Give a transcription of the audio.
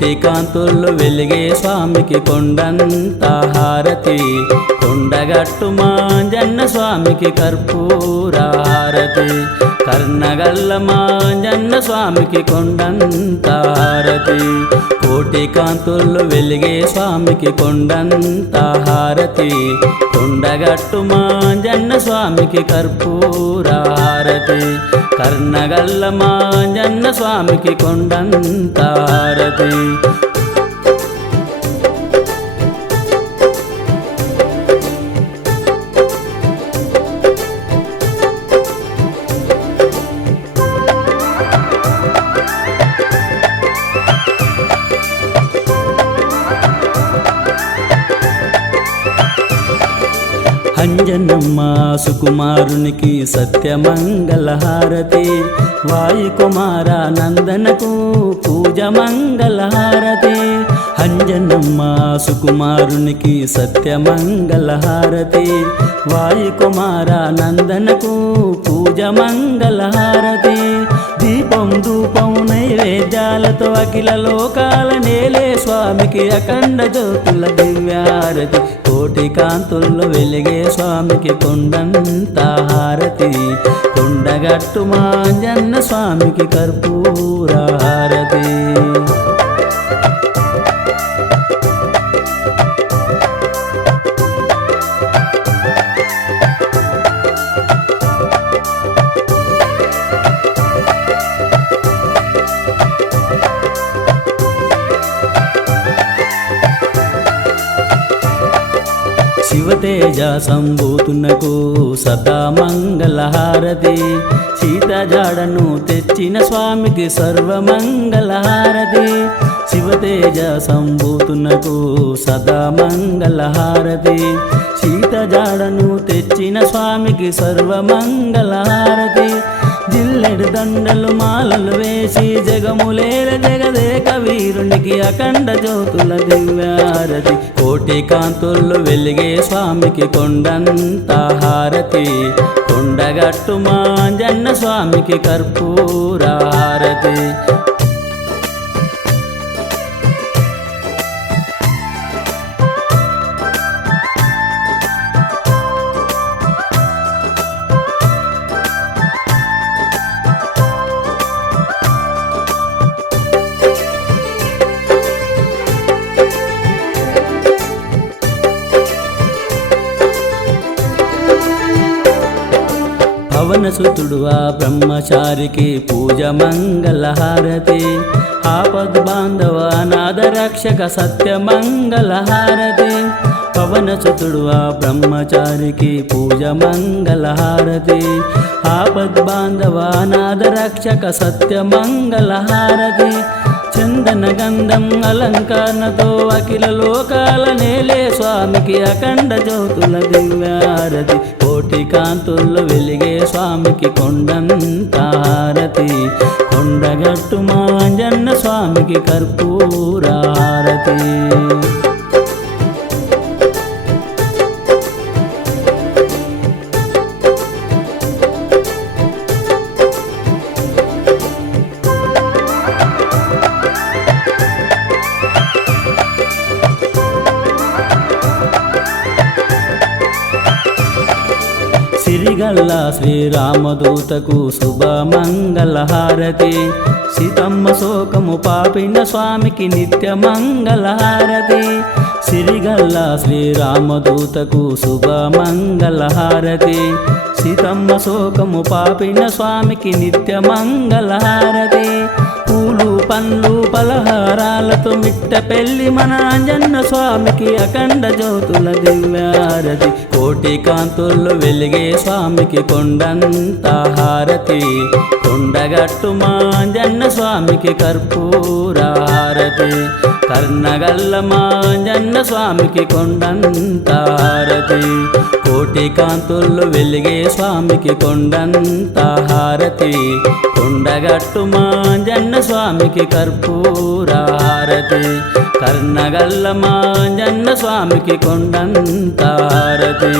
కోటి కాంతుల్లో వెలిగే స్వామికి కొండంత హారతి, కొండగట్టు మాంజన్న స్వామికి కర్పూర హారతి, కర్ణగల్ల మాంజన్న స్వామికి కొండంత హారతి, కోటి కాంతుల్లో వెలిగే స్వామికి కొండంత హారతి, కొండగట్టు మాంజన్న స్వామికి కర్పూర హారతి, కర్ణగల్ల మాంజన్న స్వామికి కొండంత హారతి. అంజనమ్మ సుకుమారునికి సత్యమంగళ హారతి, వాయుకుమార నందనకు పూజ మంగళ హారతి, అంజనమ్మ సుకుమారునికి సత్యమంగళ హారతి, వాయుకుమార నందనకు పూజ మంగళ హారతి, దీపం ధూపం నైవేద్యాలతో అఖిల లోకాల నేలే స్వామికి అఖండ జ్యోతుల దివ్యారతి, కోటి కాంతుల్లో వెలిగే స్వామికి కొండంత హారతి, కొండగట్టు మాంజన్న స్వామికి కర్పూర హారతి. శివతేజ సంభూతునకు సదా మంగళ హారతి, సీత జాడను తెచ్చిన స్వామికి సర్వమంగళ హారతి, శివతేజ సంభూతునకు సదా మంగళ హారతి, సీత జాడను తెచ్చిన స్వామికి సర్వమంగళ హారతి, జిల్లెడు దండలు మాలలు వేసి జగములేల జగదేక వీరునికి అఖండ జ్యోతుల దివ్యారతి, కోటి కాంతుల్లో వెలిగే స్వామికి కొండంత హారతి, కొండగట్టు మాంజన్న స్వామికి కర్పూర హారతి. పవనసుతుడు ఆ బ్రహ్మచారికి పూజ మంగళ హారతి, ఆపద్ బాంధవ అనాథ రక్షక సత్య మంగళ హారతి, పవనసుతుడు ఆ బ్రహ్మచారికి పూజ మంగళ హారతి, ఆపద్ బాంధవ అనాథ రక్షక సత్య మంగళ హారతి, చందన గంధం అలంకరణతో అఖిల లోకాల నేలే స్వామికి అఖండ జ్యోతుల దివ్యారతి, కోటి కాంతుల్లో వెలిగే స్వామికి కొండంత హారతి, కొండగట్టు మాంజన్న స్వామికి కర్పూర హారతి. సిరిగల్ల శ్రీరామదూతకు శుభమంగళ హారతి, సీతమ్మ శోకము పాపిన స్వామికి నిత్య మంగళ హారతి, సిరిగల్ల శ్రీరామదూతకు శుభమంగళ హారతి, సీతమ్మ శోకము పాపిన స్వామికి నిత్య మంగళ హారతి, పూలు పండ్లు పలహారాలతో మిట్ట పెళ్లి మన అంజన్న స్వామికి అఖండ జ్యోతుల దివ్యారతి, కోటి కాంతుల్లో వెలిగే స్వామికి కొండంత హారతి, కొండగట్టు మాంజన్న స్వామికి కర్పూర హారతి, కర్ణగల్ల మాంజన్న స్వామికి కొండంత హారతి, కోటి కాంతుల్లో వెలిగే స్వామికి కొండంత హారతి, కొండగట్టు మాంజన్న స్వామికి కర్పూర హారతి, కర్ణగల్ల మాంజన్న స్వామికి కొండంత హారతి.